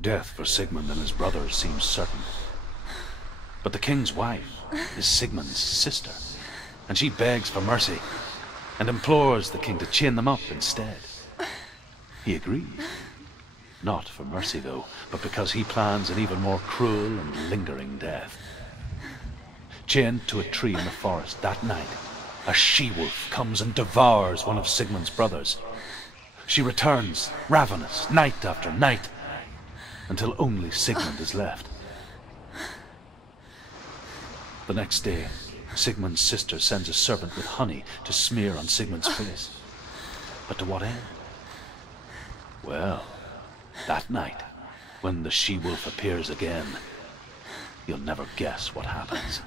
Death for Sigmund and his brothers seems certain. But the king's wife is Sigmund's sister, and she begs for mercy and implores the king to chain them up instead. He agrees. Not for mercy, though, but because he plans an even more cruel and lingering death. Chained to a tree in the forest that night, a she-wolf comes and devours one of Sigmund's brothers. She returns, ravenous, night after night, until only Sigmund is left. The next day, Sigmund's sister sends a servant with honey to smear on Sigmund's face. But to what end? Well, that night, when the she-wolf appears again, you'll never guess what happens.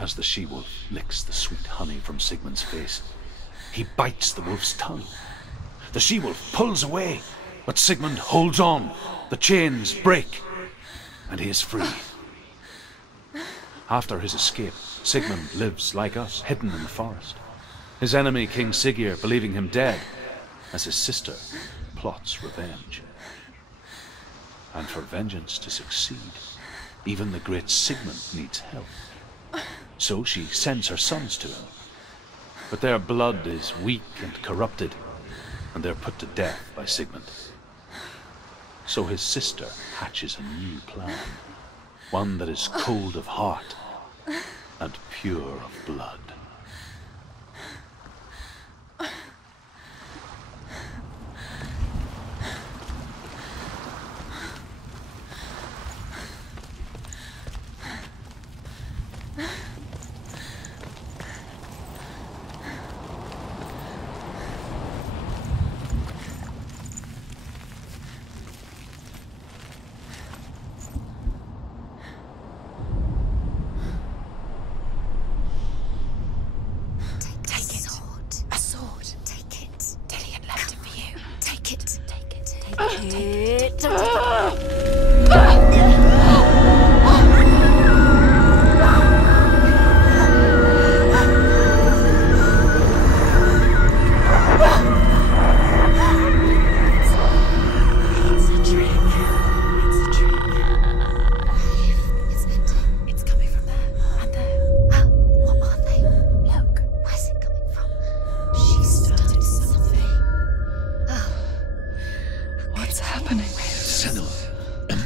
As the she-wolf licks the sweet honey from Sigmund's face, he bites the wolf's tongue. The she-wolf pulls away, but Sigmund holds on. The chains break, and he is free. After his escape, Sigmund lives like us, hidden in the forest. His enemy, King Siggeir, believing him dead, as his sister plots revenge. And for vengeance to succeed, even the great Sigmund needs help. So she sends her sons to him. But their blood is weak and corrupted, and they're put to death by Sigmund. So his sister hatches a new plan, one that is cold of heart and pure of blood.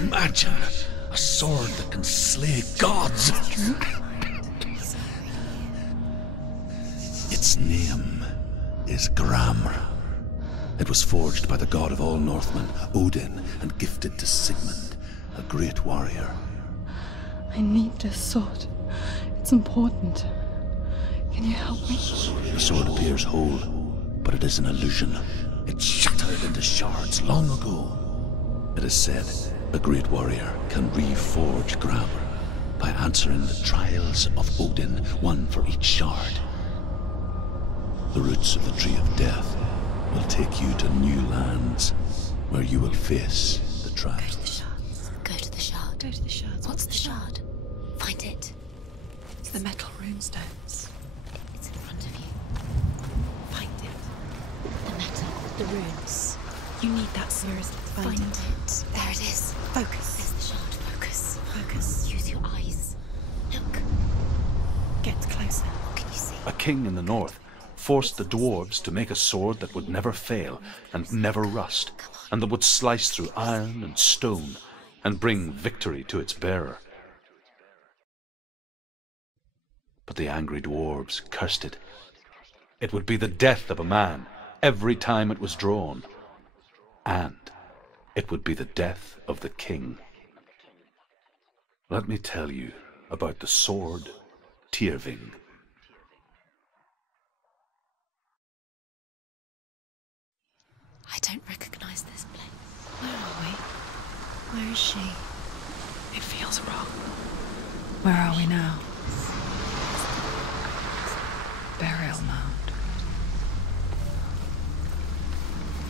Imagine a sword that can slay gods. Its name is Gramr. It was forged by the god of all Northmen, Odin, and gifted to Sigmund, a great warrior. I need this sword. It's important. Can you help me? The sword appears whole, but it is an illusion. It shattered into shards long ago. It is said a great warrior can reforge Gramr by answering the trials of Odin, one for each shard. The roots of the Tree of Death will take you to new lands where you will face the trials. Go to the shard. Go to the shards. What's the shard? Find it. It's the metal runestones. It's in front of you. Find it. The metal, the runes. You need that sword. Find it. There it is. Focus. There's the shard. Focus. Focus. Use your eyes. Look. Get closer. What can you see? A king in the north forced the dwarves to make a sword that would never fail and never rust, and that would slice through iron and stone and bring victory to its bearer. But the angry dwarves cursed it. It would be the death of a man every time it was drawn, and it would be the death of the king. Let me tell you about the sword Tyrving. I don't recognize this place. Where are we? Where is she? It feels wrong. Where are we now? burial mound.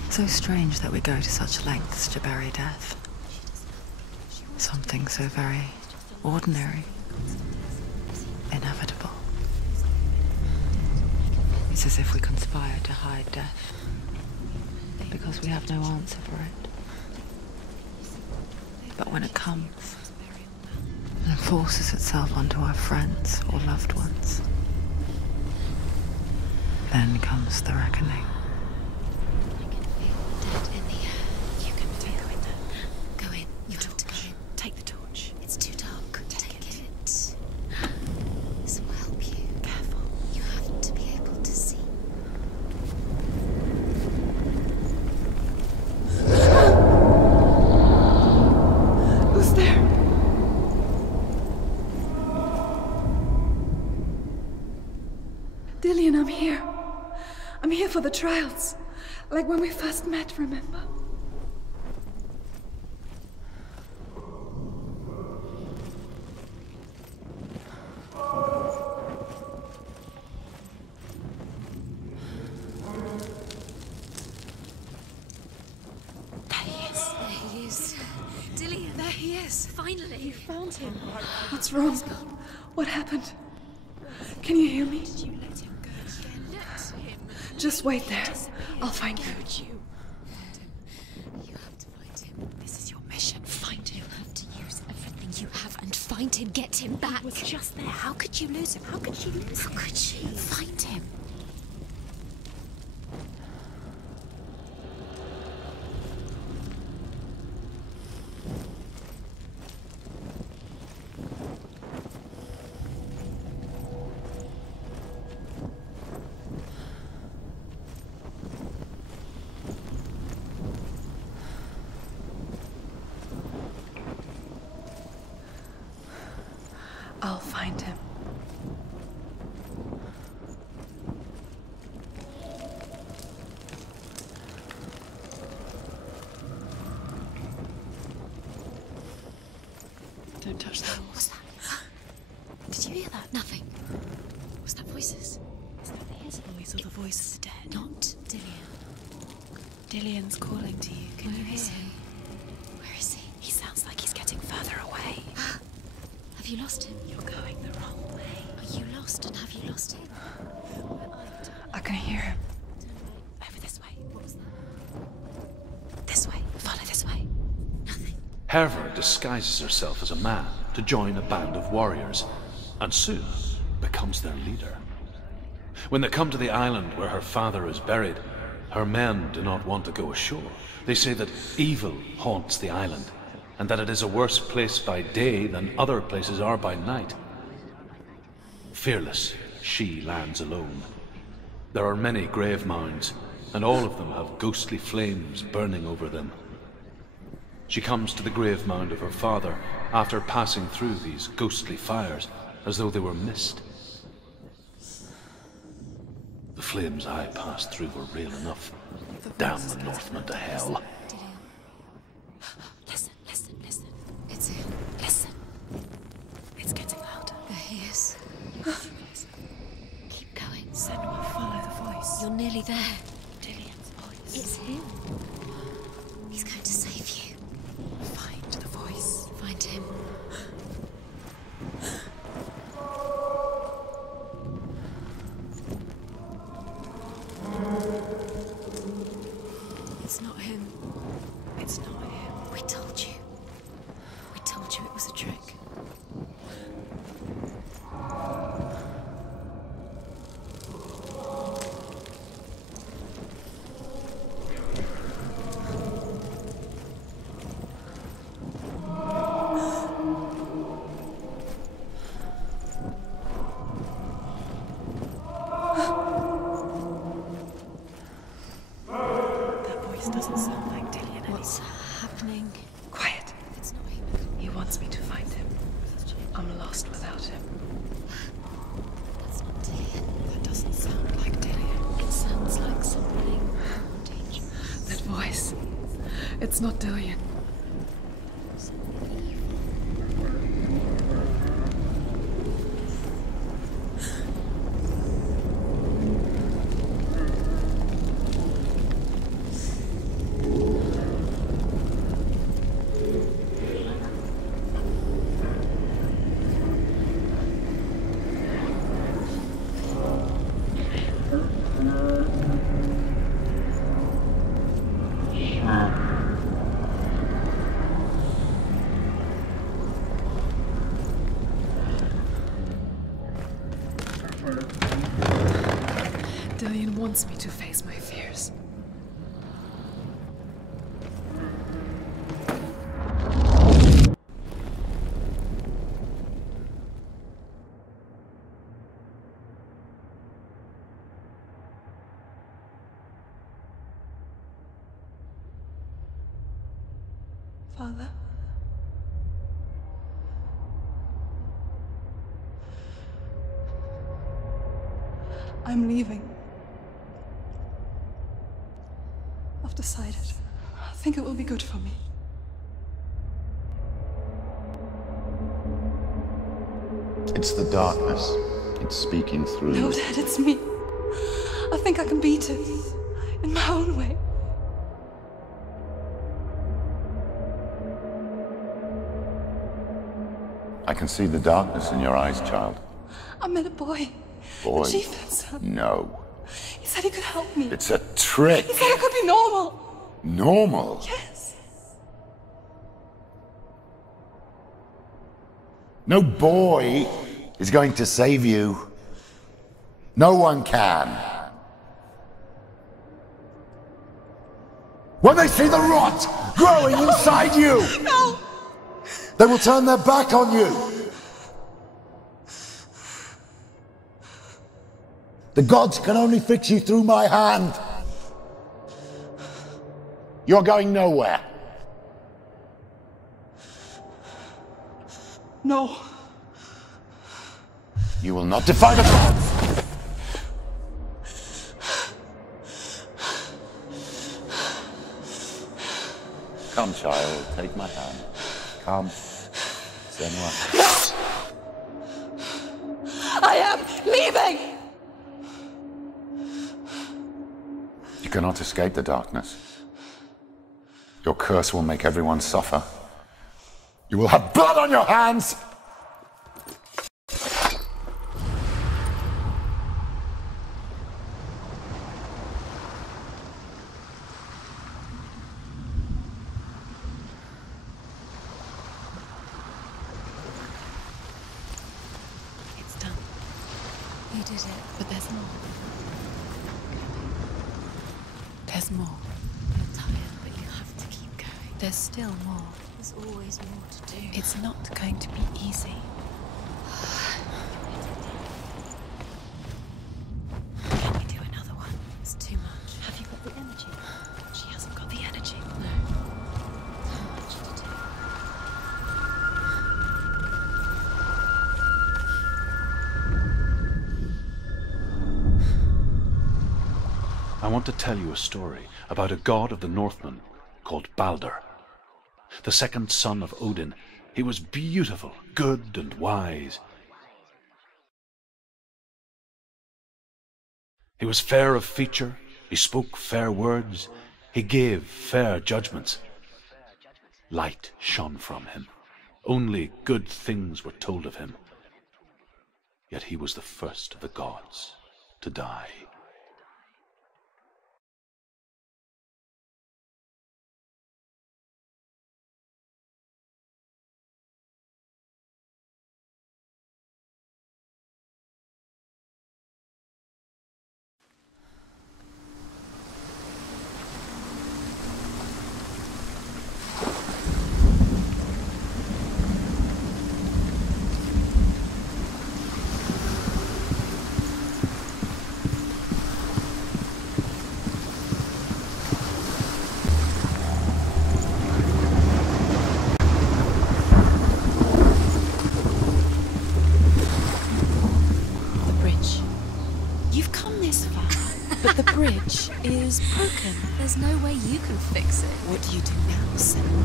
So strange that we go to such lengths to bury death. Something so very ordinary, inevitable. It's as if we conspire to hide death, because we have no answer for it. But when it comes, and forces itself onto our friends or loved ones, then comes the reckoning. I can feel dead in the air. You can feel it. Go in. You have to go in. Take the torch. It's too dark. Take it. This will help you. Careful. You have to be able to see. Who's there? Dillian, I'm here. I'm here for the trials. Like when we first met, remember? There he is. Dillian, there he is. Finally. You found him. What's wrong? What happened? Can you hear me? Did you let him go again? Let him. Just wait there. I'll find you. Could you? You have to find him. This is your mission. Find him. You have to use everything you have and find him. Get him back. He was just there. How could you lose him? How could you lose him? How could she? Find him. I'll find him. Don't touch that. What's that? Did you hear that? Nothing. Was that voices? Is that his voice or the voice of the dead? Not Dillian. Dillian's calling to you. Can you Where is hear he? him? Where is he? He sounds like he's getting further away. Have you lost him? You're going the wrong way. Are you lost and have you lost him? I can hear him. Over this way. What was that? This way. Follow this way. Nothing. Herva disguises herself as a man to join a band of warriors, and soon becomes their leader. When they come to the island where her father is buried, her men do not want to go ashore. They say that evil haunts the island, and that it is a worse place by day than other places are by night. Fearless, she lands alone. There are many grave mounds, and all of them have ghostly flames burning over them. She comes to the grave mound of her father after passing through these ghostly fires as though they were mist. The flames I passed through were real enough. Damn the Northmen to hell. Listen, listen, listen. It's him. Listen. It's getting louder. There he is. Keep going. Senua, follow the voice. You're nearly there. Dillian's voice. It's him. He's going to save you. Find the voice. Find him. It's not him. It's not him. We told you. We told you it was a trick. That voice doesn't sound like Dillian What's happening? Quiet. It's not him. He wants me to find him. I'm lost without him. That's not Dillian. That doesn't sound like Dillian. It sounds like something dangerous. That voice. It's not Dillian. Talion wants me to face my fears. Father? I'm leaving. I've decided. I think it will be good for me. It's the darkness. It's speaking through No, you. Dad, it's me. I think I can beat it. In my own way. I can see the darkness in your eyes, child. I met a boy. Boy. The chieftain's son. No. He said he could help me. It's a trick. He said I could be normal. Normal? Yes. No boy is going to save you. No one can. When they see the rot growing inside you, No! they will turn their back on you. The gods can only fix you through my hand. You're going nowhere. No. You will not defy the gods. Come, child, take my hand. Come. Senua. I am leaving! You cannot escape the darkness. Your curse will make everyone suffer. You will have blood on your hands! It's done. You did it, but there's more. There's more. You're tired, but you have to keep going. There's still more. There's always more to do. It's not going to be easy. Can we do another one? It's too much. Have you got the energy? She hasn't got the energy. No. Too much to do. I want to tell you a story about a god of the Northmen called Balder. The second son of Odin. He was beautiful, good, and wise. He was fair of feature, he spoke fair words, he gave fair judgments. Light shone from him. Only good things were told of him. Yet he was the first of the gods to die. But the bridge is broken. There's no way you can fix it. What do you do now, Senua?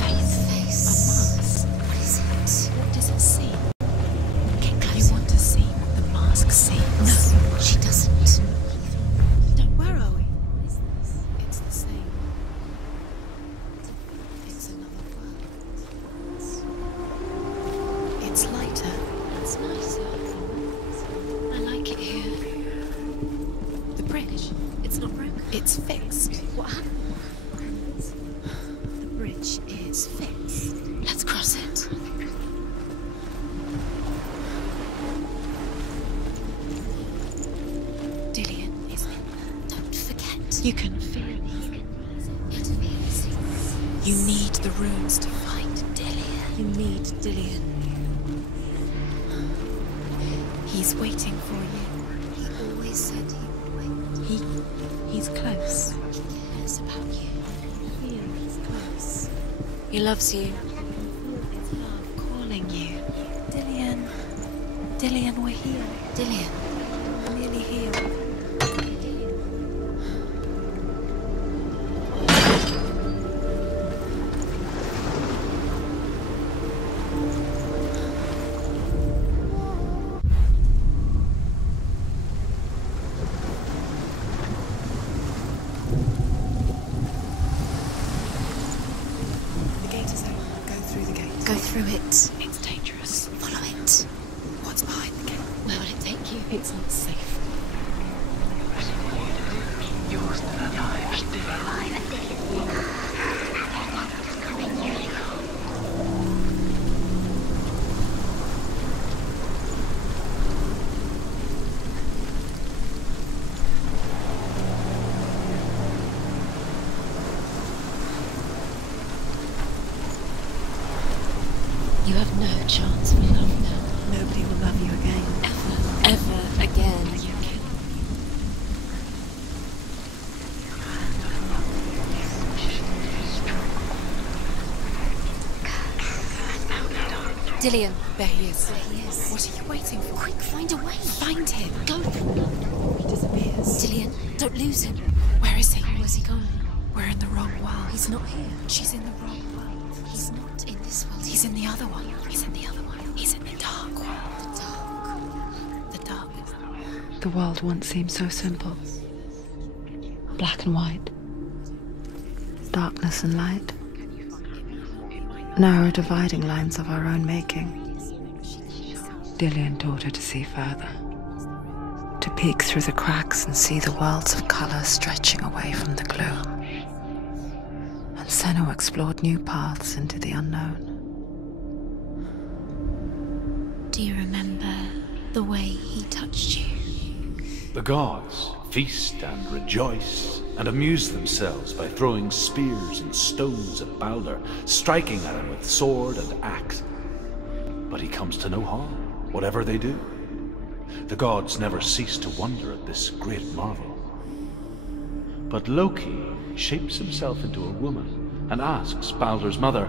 Face. A mask. What is it? What does it seem? Get You closer. want to see what the mask seems? No, she doesn't. No, where are we? What is this? It's the same. It's another world. It's lighter. It's nicer. I like it here. The bridge. It's not broken. It's fixed. What happened? The bridge is fixed. Let's cross it. You can feel it. You need the runes to find Dillian. You need Dillian. He's waiting for you. He always said he would wait. He's close. He cares about you. Feel he's close. He loves you. Feel his love calling you. Dillian. Dillian, we're here. Dillian. We're nearly here. Go through it. It's dangerous. Follow it. What's behind the gate? Where will it take you? It's not safe. You have no chance of love now. Nobody will love you again. Ever again. Dillian. There he is. There he is. What are you waiting for? Quick, find a way. Find him. Go. He disappears. Dillian, don't lose him. Where is he? Where's he gone? We're in the wrong world. He's not here. She's in the wrong world. He's not in this world. He's in the other one. He's in the other one. He's in the dark world. the dark. The dark world. The world once seemed so simple. Black and white. Darkness and light. Narrow dividing lines of our own making. Dillian taught her to see further. To peek through the cracks and see the worlds of colour stretching away from the gloom. And Senua explored new paths into the unknown. Do you remember the way he touched you? The gods feast and rejoice and amuse themselves by throwing spears and stones at Baldur, striking at him with sword and axe. But he comes to no harm, whatever they do. The gods never cease to wonder at this great marvel. But Loki shapes himself into a woman and asks Baldur's mother,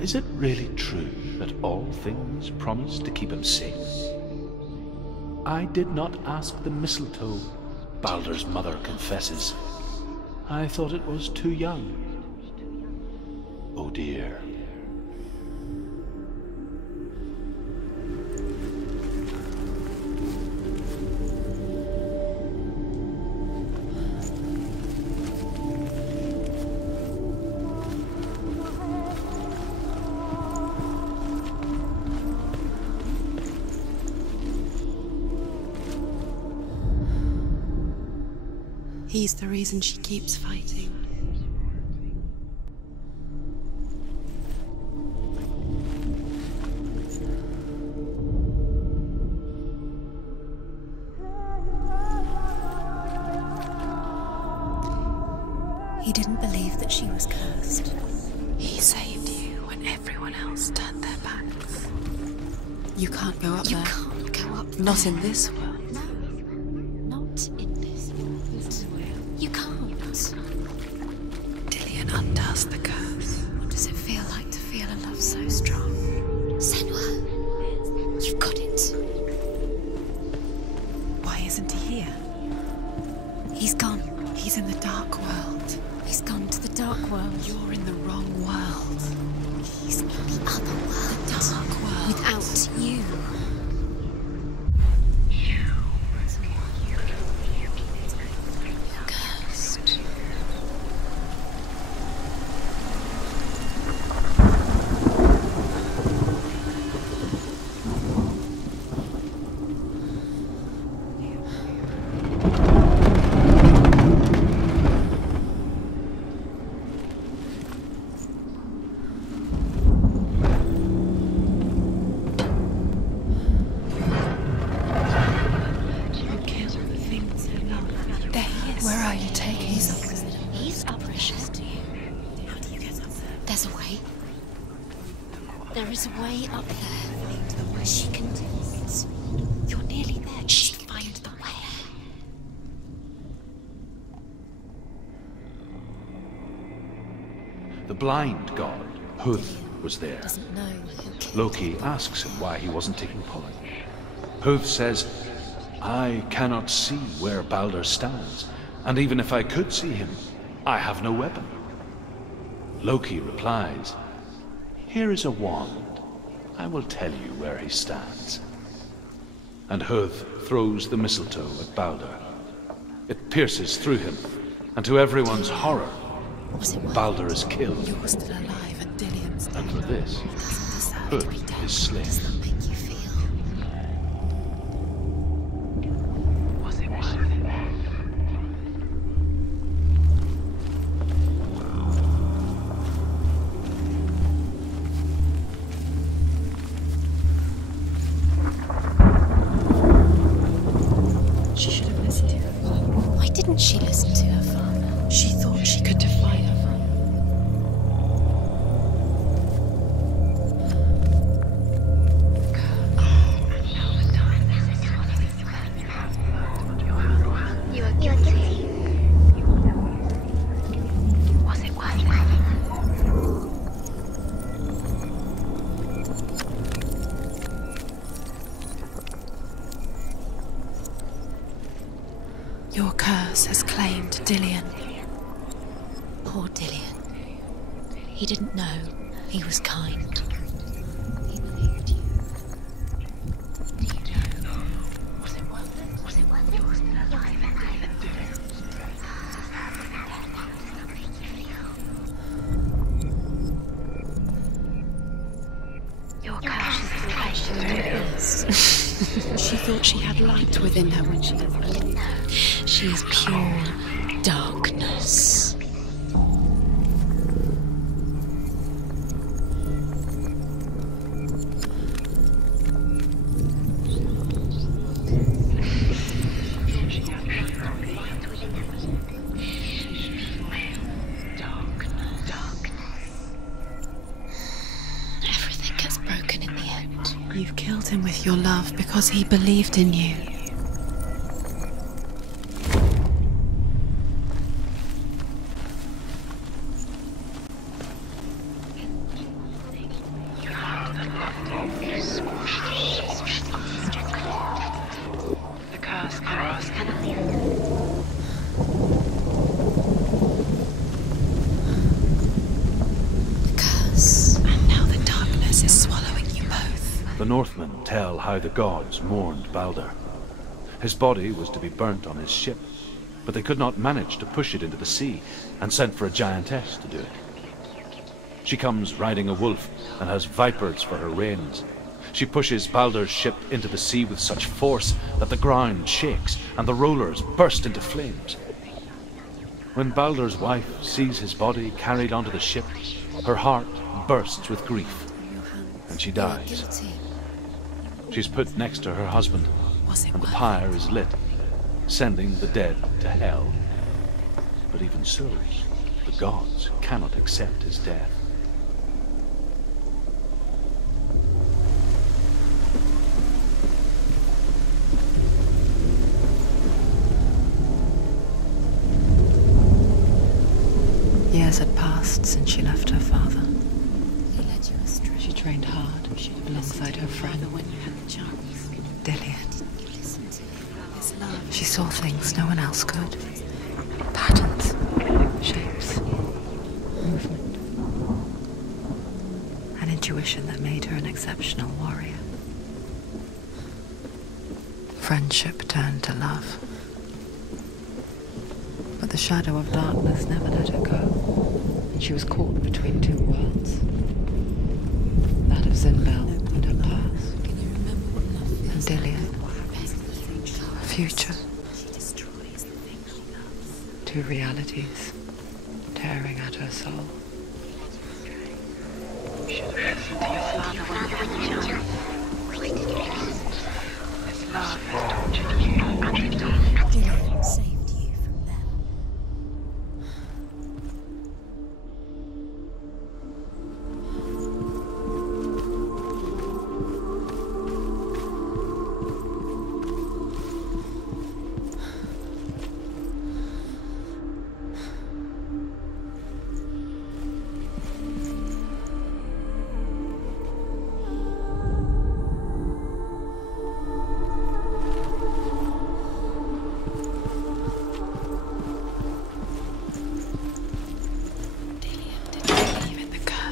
"Is it really true that all things promise to keep him safe?" "I did not ask the mistletoe," Baldur's mother confesses. "I thought it was too young." Oh dear. He's the reason she keeps fighting. He didn't believe that she was cursed. He saved you when everyone else turned their backs. You can't go up there. You can't go up Not there. in this world. No, not in this world. You can't. Dillian undoes the curse. What does it feel like to feel a love so strong? Senua, you've got it. Why isn't he here? He's gone. He's in the dark world. He's gone to the dark world. You're in the wrong world. He's in the other world. The dark world. Without you. Cursed. There's a way. There is a way up there. She can do it. You're nearly there. Just find the way. The blind god, Huth, was there. Doesn't know who killed Loki him. asks him why he wasn't taking part. Huth says, I cannot see where Baldur stands, and even if I could see him, I have no weapon. Loki replies, here is a wand. I will tell you where he stands. And Huth throws the mistletoe at Baldur. It pierces through him, and to everyone's horror, Was it worth Baldur it? is killed. You're still alive and Dillian's And for this, He doesn't deserve to be Huth dead. is slain. How does that make you feel? Was it worth it? She should have listened to her father. Why didn't she listen to her father? She thought she could defy her father. You are guilty. Was it worth it? Your curse has claimed Dillian. Poor Dillian. He didn't know. He was kind. He believed you. Do you know? Was it worth it? Was it worth it? You're still alive and your curse is She thought she had light within her when she was born. She is pure darkness. Everything gets broken in the end. You've killed him with your love because he believed in you. The curse cannot be The curse. And now the darkness is swallowing you both. The Northmen tell how the gods mourned Baldur. His body was to be burnt on his ship, but they could not manage to push it into the sea, and sent for a giantess to do it. She comes riding a wolf and has vipers for her reins. She pushes Baldur's ship into the sea with such force that the ground shakes and the rollers burst into flames. When Baldur's wife sees his body carried onto the ship, her heart bursts with grief, and she You are dies. guilty. She's put next to her husband, Was it and the worth pyre is lit, sending the dead to hell. But even so, the gods cannot accept his death. Years had passed since she left her father. He led you astray. She trained hard alongside her friend, When you had the chance. Dillian. You listened to him. His love. She saw things no one else could. Patterns, shapes, movement. An intuition that made her an exceptional warrior. Friendship turned to love. But the shadow of darkness never let her go, and she was caught between two worlds. That of Zinbel and her past, Can you remember what love and feels Dillian, like? her future. She destroys the thing she loves. Two realities tearing at her soul. Dillian saved you from them.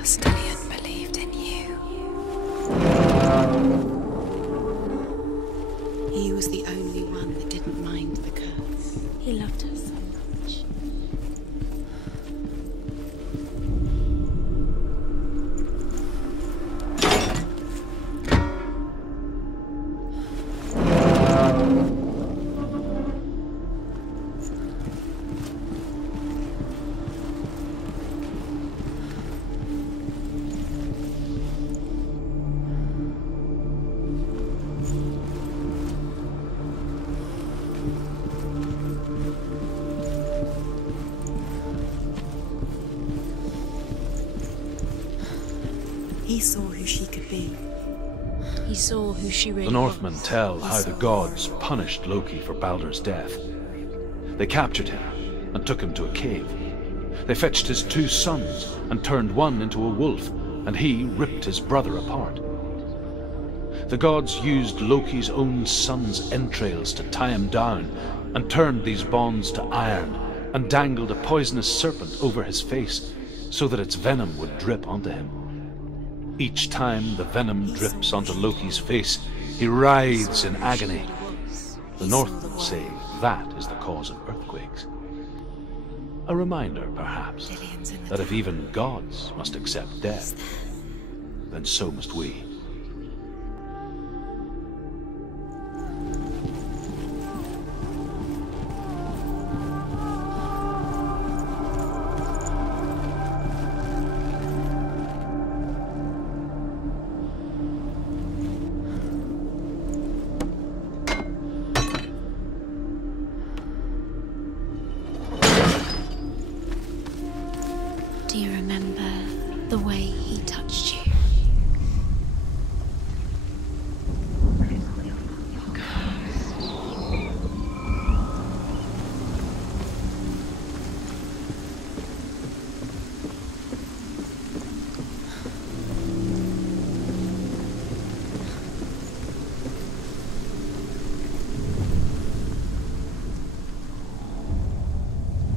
Because Dillion believed in you. He was the only one that didn't mind the curse. He loved her so much. He saw who she could be. He saw who she really was. The Northmen tell how the gods punished Loki for Baldur's death. They captured him and took him to a cave. They fetched his 2 sons and turned one into a wolf, and he ripped his brother apart. The gods used Loki's own son's entrails to tie him down and turned these bonds to iron and dangled a poisonous serpent over his face so that its venom would drip onto him. Each time the venom drips onto Loki's face, he writhes in agony. The Northmen say that is the cause of earthquakes. A reminder, perhaps, that if even gods must accept death, then so must we. Do you remember the way he touched you?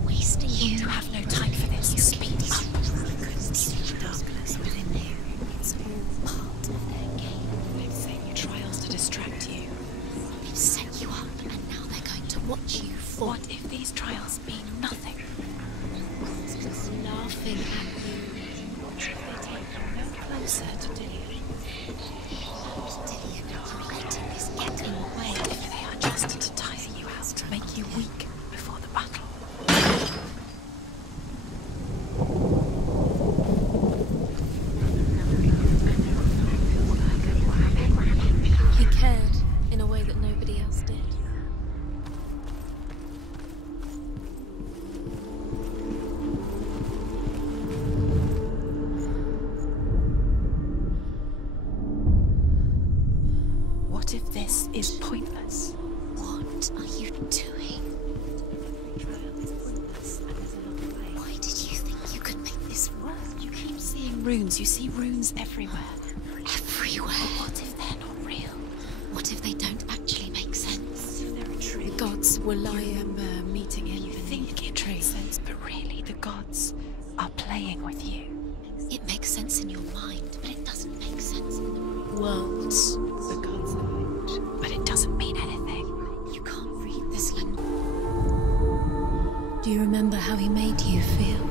Wasting you have no time for this. You speed up. I couldn't see the darkness within you. It's all part of their game. They've set you trials to distract you. They've set you up, and now they're going to watch you fall. What if these trials mean nothing? Just laughing at you. They take you no closer to Dillion. Letting this get in the way. What if they are just to tire you out, to make you weak before the battle? He cared in a way that nobody else did. What if this is pointless? What are you doing? Why did you think you could make this work? You keep seeing runes. You see runes everywhere. Everywhere. But what if they're not real? What if they don't actually make sense? What if they're a trick? The gods were lying. Meeting him. You think it makes sense, but really the gods are playing with you. It makes sense in your mind, but it doesn't make sense in the world. The gods are right, but it doesn't mean anything. You can't read this language. Do you remember how he made you feel?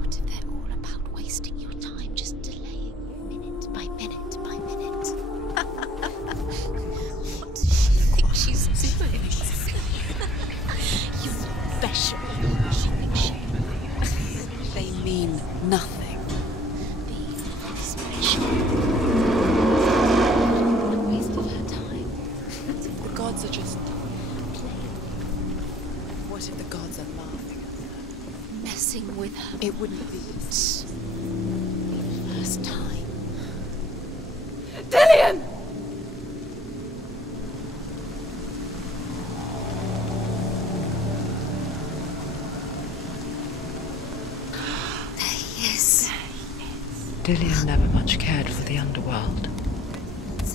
What if they're all about wasting your time, just delaying you minute by minute by minute? What does she think she's doing? You special. She thinks she. They mean nothing. Being special. A waste of her time. The gods are just playing. What if the gods are laughing at her? Messing with her. It wouldn't be. First time. Dillion! There he is. Dillion never much cared for the underworld.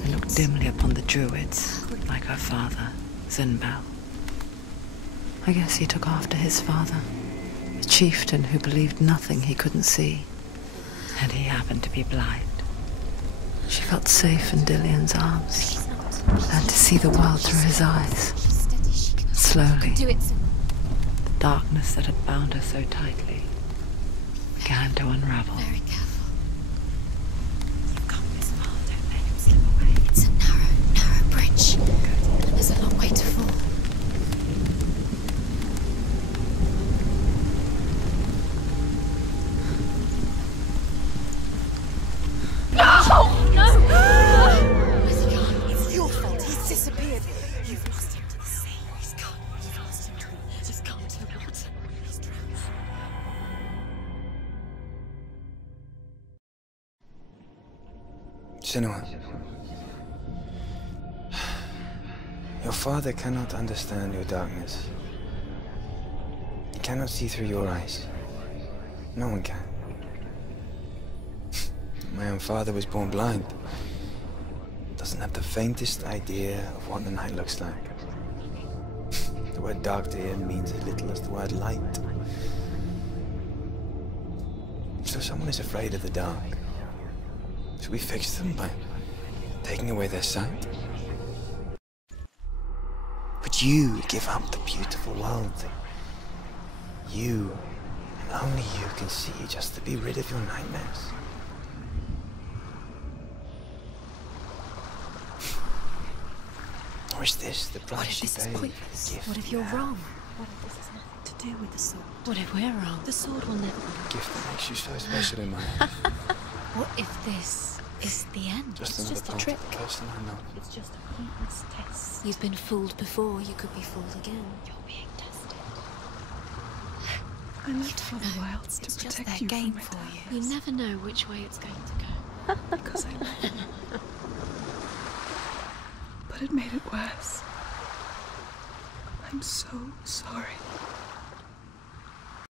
He looked dimly upon the druids, like her father, Zinbel. I guess he took after his father. chieftain who believed nothing he couldn't see. And he happened to be blind. She felt safe in Dillian's arms, learned to see the world through his eyes. And slowly, Do it. the darkness that had bound her so tightly began to unravel. Very careful. You've come this far, don't let him slip away. It's a narrow bridge. And there's a long way to fall. Where's he gone? It's your fault. He's disappeared. You've lost him to the sea. He's gone. You've lost him to the... Just gone to the water. He's drowned. Senua, your father cannot understand your darkness. He cannot see through your eyes. No one can. My own father was born blind. Doesn't have the faintest idea of what the night looks like. The word dark to him means as little as the word light. So someone is afraid of the dark. Should we fix them by taking away their sight? Would you give up the beautiful world that you, and only you, can see just to be rid of your nightmares? Or is this the price you pay for the gift? What if you're wrong? What if this has nothing to do with the sword? What if we're wrong? The sword will never be. The gift that makes you so special in my eyes. What if this is the end? Just It's another just a part trick. of the person I know. It's just a pointless test. You've been fooled before, you could be fooled again. You're being tested. I lived for the wilds to It's just protect their you game from for my you. You never know which way it's going to go. because I love you. But it made it worse. I'm so sorry.